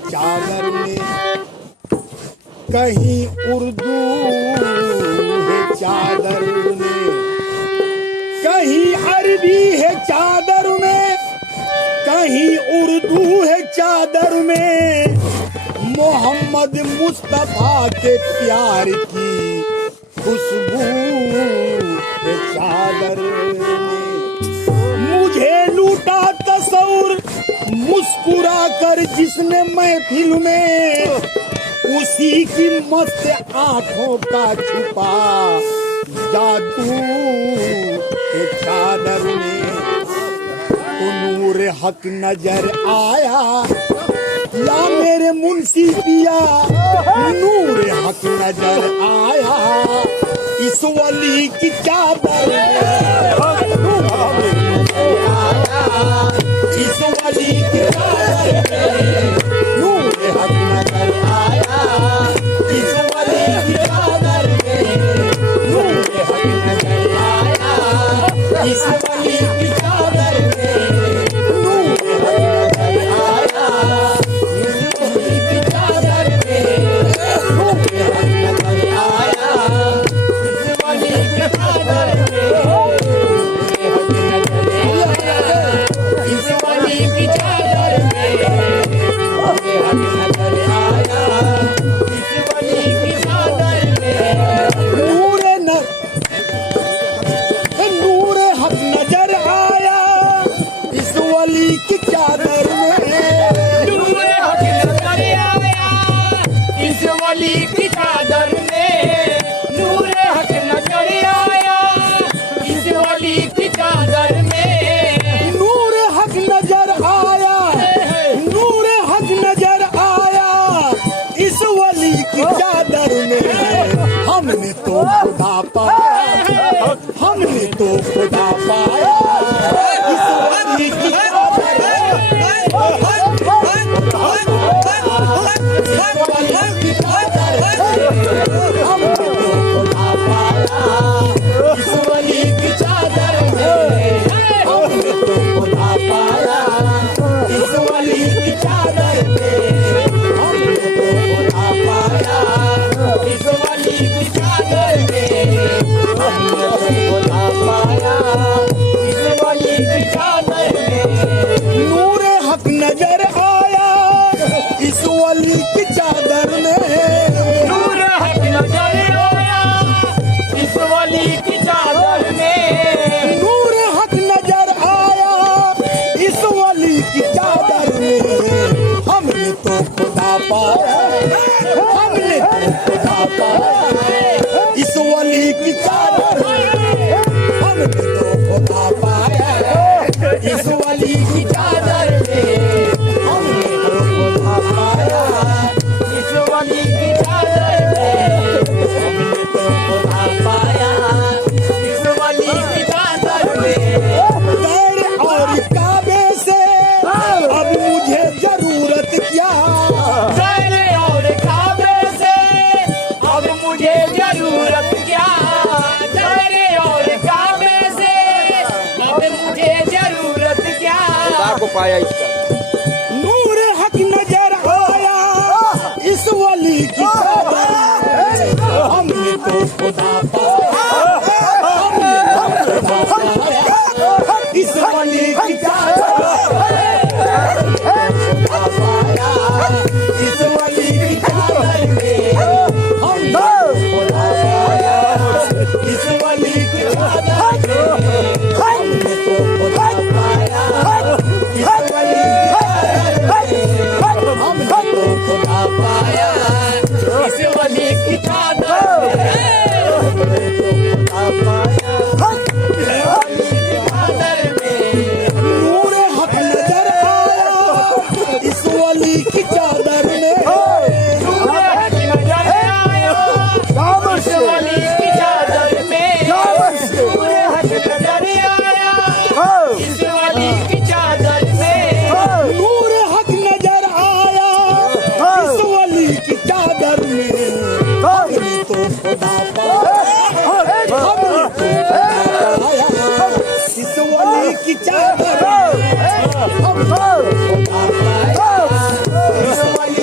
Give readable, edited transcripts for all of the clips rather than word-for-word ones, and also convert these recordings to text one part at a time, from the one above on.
चादर में, कहीं उर्दू है चादर में, कहीं अरबी है चादर में, कहीं उर्दू है चादर में। मोहम्मद मुस्तफा के प्यार की खुशबू है चादर में। मुझे लूटा तस्वुर मुस्कुरा कर जिसने महफिल में, उसी की मस्त आंखों का छुपा जादू है चादर में। तो नूर हक नजर आया या मेरे मुंशी पिया, नूर हक नजर आया इस वली की चादर में, इस वली की चादर में, नूर हक नजर आया इस वली की चादर में, नूर हक नजर आया इस वली की चादर में, नूर हक नजर आया इस वली की चादर में, नूर हक नजर आया इस वली की चादर में, इस वली की चादर में, हक नजर आया इस वली की चादर में। नूर हक नजर आया इस वली की चादर में, नूर हक नजर आया इस वली की चादर में, नूर हक नजर आया इस वली की चादर में, नूर हक नजर आया, नूर हक नजर आया इस वली की चादर में। हमने तो खुदा पाया, हमने तो खुदा पाया इस वली की चादर में, इस वली की चादर में। हमने तो खुदा पाया इस वली की चादर में, हमने तो खुदा पाया इस वली की चादर में, हमने तो खुदा पाया इस वली की चादर में, हमने तो खुदा पाया इस वली की चादर में। नूर हक नजर आया इस वली की चादर में, नूर हक नजर आया इस वली की चादर में, नूर हक नजर आया इस वली की चादर में। हमने तो खुदा पाया, हमने तो खुदा पाया इस वली की चादर में, हमने तो खुदा पाया इस वली की चादर में, हमने तो खुदा पाया इस वली की चादर में, हमने तो खुदा पाया इस वली की चादर में। गैर और काबे से अब मुझे जरूरत क्या, तेरे और काबे से अब मुझे जरूरत क्या, तेरे और काबे से अब मुझे जरूरत क्या। को पाया इसका नूर हक नजर आया इस वली की चादर में। हमने तो खुदा पाया, हमने तो खुदा पाया इस वली की चादर में, खुदा पाया इस वली की चादर में, हमने तो खुदा पाया इस वली की चादर में, हमने तो खुदा पाया इस वली हमने तो खुदा पाया इस वली की चादर में, हमने तो खुदा पाया इस वली की चादर में, नूर हक नजर आया इस वली की चादर में, नूर हक नजर आया इस वली की चादर में, नूर हक नजर आया इस वली की चादर में, नूर हक नजर आया इस वली की चादर में। हमने तो खुदा पाया, हमने तो खुदा पाया इस वली की चादर में, हमने तो खुदा पाया इस वली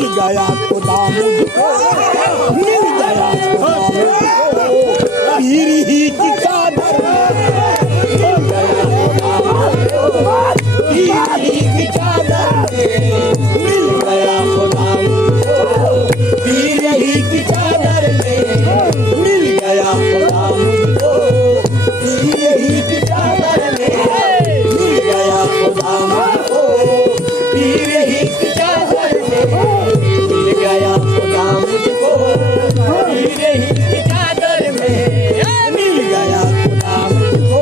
मिल गया खुदा मुझको, मिल गया खुदा मुझको, पीर ही की चादर में मिल गया खुदा मुझको, पीर ही की चादर में मिल गया खुदा मुझको, पीर ही की चादर में मिल गया खुदा मुझको, पीर ही की चादर में मिल गया खुदा मुझको, पीर ही की चादर में मिल गया खुदा मुझको, पीर ही की चादर में मिल गया खुदा मुझको,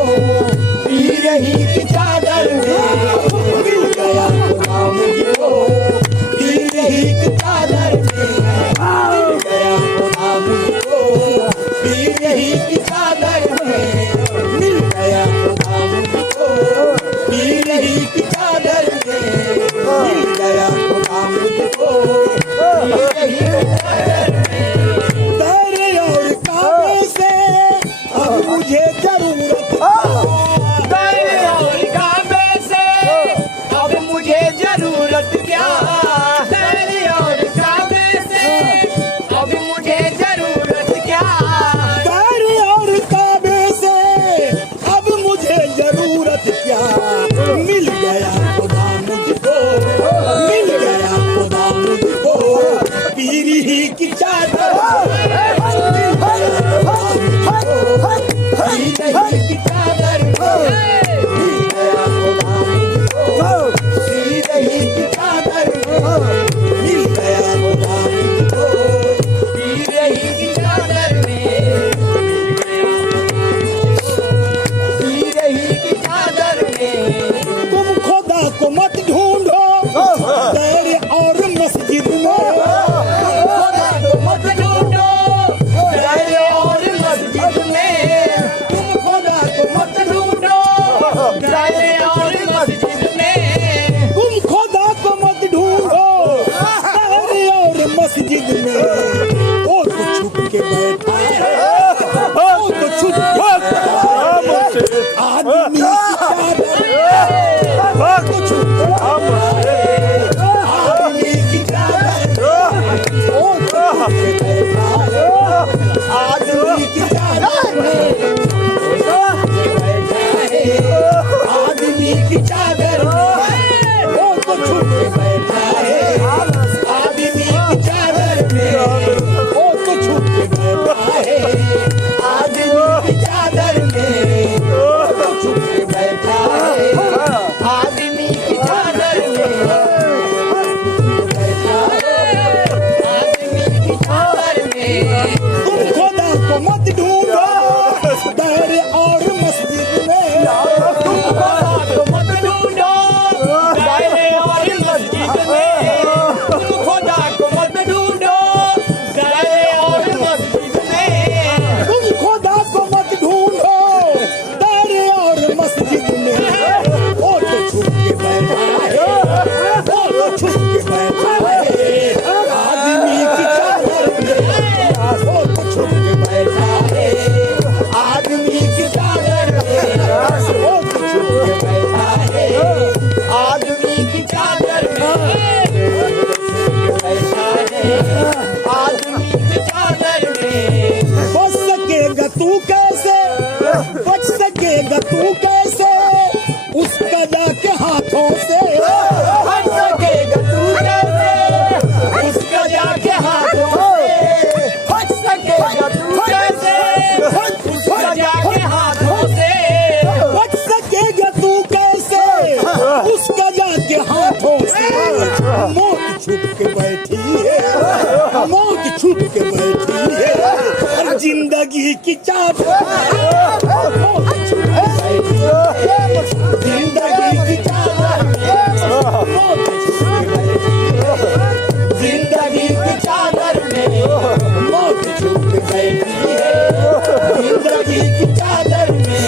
पीर ही की चादर में मिल गया खुदा मुझको, पीर ही की चादर में मिल गया खुदा मुझको, पीर ही की चादर में मिल गया खुदा मुझको, पीर ही की चादर में मिल गया खुदा मुझको, पीर ही की चादर में। तेरे और काबे से अब मुझे जरूरत तेरे और काबे से अब मुझे जरूरत क्या, तेरे और काबे से अब मुझे जरूरत क्या, तेरे और काबे से अब मुझे जरूरत क्या, मिल गया खुदा मुझको, मिल गया खुदा मुझको, पीर ही की चादर मिल गया खुदा मुझको, पीर ही की चादर मिल गया खुदा मुझको, पीर ही की चादर मिल गया खुदा मुझको, पीर ही की चादर में मिल गया, पीर ही की चादर में। तुम खुदा को मत ढूंढो तेरे और मस्जिद में, खुदा को मत ढूंढो तेरे और मस्जिद में, तुम खुदा को मत ढूंढो तेरे और मस्जिद में, तुम खुदा को मत ढूंढो तेरे और मस्जिद में, वो तो छुप के बैठा है, वो तो छुप के बैठा है, आदमी की चादर वो तो छुप के बैठा है, आदमी की चादर वो तो छुप के बैठा है, आदमी की चादर में आदमी की चादर में वो तो छुप के बैठा है, आदमी की चादर में वो तो छुप के बैठा है, आदमी की चादर में वो तो छुप के बैठा है, आदमी की चादर में बैठा है। आदमी की चादर में। तुम खुदा को मत ढूंढो तेरे और मस्जिद में, तुम खुदा को मत ढूंढो तेरे और मस्जिद में, तुम खुदा को मत ढूंढो तेरे और मस्जिद में, तुम खुदा को मत ढूंढो तेरे और मस्जिद में, वो तो छुप के बैठा है, वो तो छुप के बैठा है, आदमी की चादर में वो तो छुप के बैठा है, आदमी की चादर में वो तो छुप के बैठा है, आदमी की चादर में बैठा है, आदमी की चादर में। बच सकेगा तू कैसे, बच सकेगा तू कैसे उसका जाके हाथों से, बच सकेगा तू कैसे उसका जाके हाथों से, बच सकेगा तू कैसे उसका जाके हाथों से, बच सकेगा तू कैसे उसका जाके हाथों से, मौत छुप के बैठी है, मौत छुप के बैठी है, और जिंदगी की चादर मौत छुप के बैठी है, जिंदगी की चादर मौत छुप के बैठी है, जिंदगी की चादर में मौत छुप के बैठी है, जिंदगी की चादर में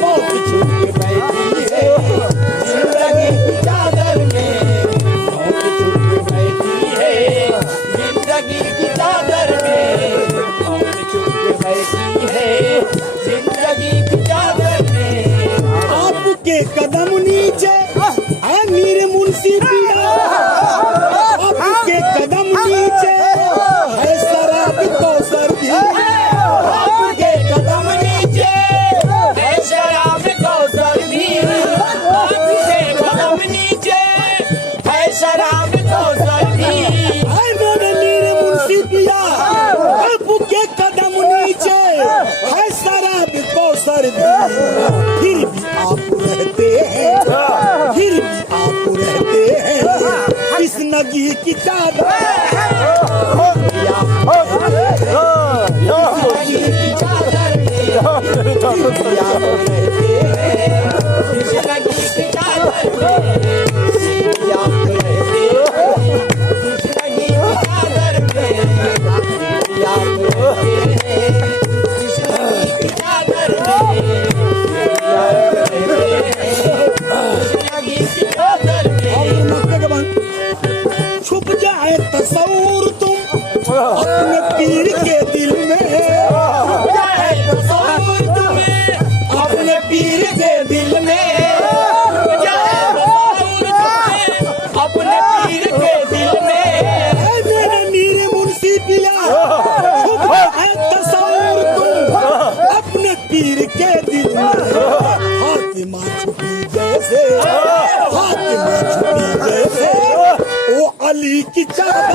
मौत छुप के बैठी है, जिंदगी की चादर में मौत छुप के बैठी है, जिंदगी की चादर में मौत छुप के बैठी है, जिंदगी की चादर में। आपके कदम अली की चादर अली की चादर में सिंधिया को कहते हैं कृष्ण की चादर में सिंधिया को कहते हैं कृष्ण की चादर में सिंधिया को कहते हैं कृष्ण की चादर में सिंधिया को कहते हैं कृष्ण की चादर में छुप जाए तस्वूर तुम अपने पीर के दिल में जाए तस्वूर तुम्हें अपने पीर के दिल में जाए तस्वूर तुम्हें अपने पीर के दिल में मेरे मीर मुंशी पिया छुप जाए तस्वूर तुम अपने पीर के दिल में फातिमा छुपी जैसे फातिमा छुपी जैसे ओ अली की चादर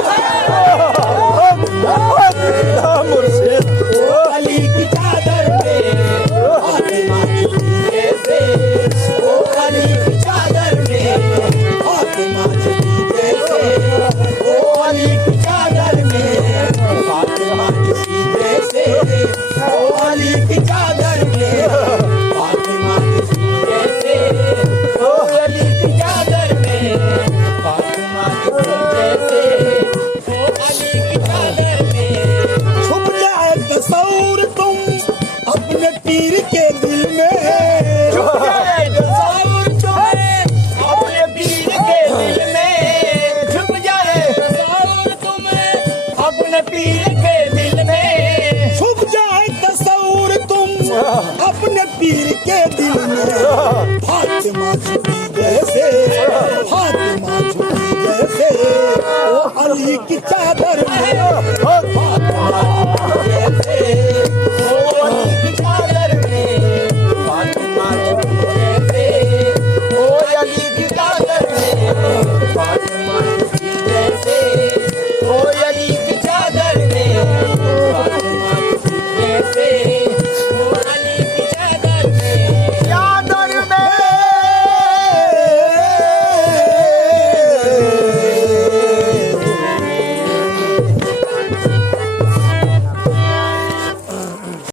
ओ अली की चादर में फातिमा छुपी जैसे ओ अली की चादर में फातिमा छुपी जैसे ओ अली की चादर में फातिमा छुपी जैसे ओ अली की चादर में फातिमा छुपी जैसे ओ अली की चादर में फातिमा छुपी जैसे ओ अली की चादर में छुप जाए तस्वूर तुम अपने पीर के दिल में जाए तस्वूर तुम्हें अपने पीर के दिल में छुप जाए तस्वूर तुम्हें अपने पीर के दिल में छुप जाए तस्वूर तुम अपने पीर के दिल में फातिमा छुपी जैसे फातिमा छुपी जैसे ओ अली की चादर में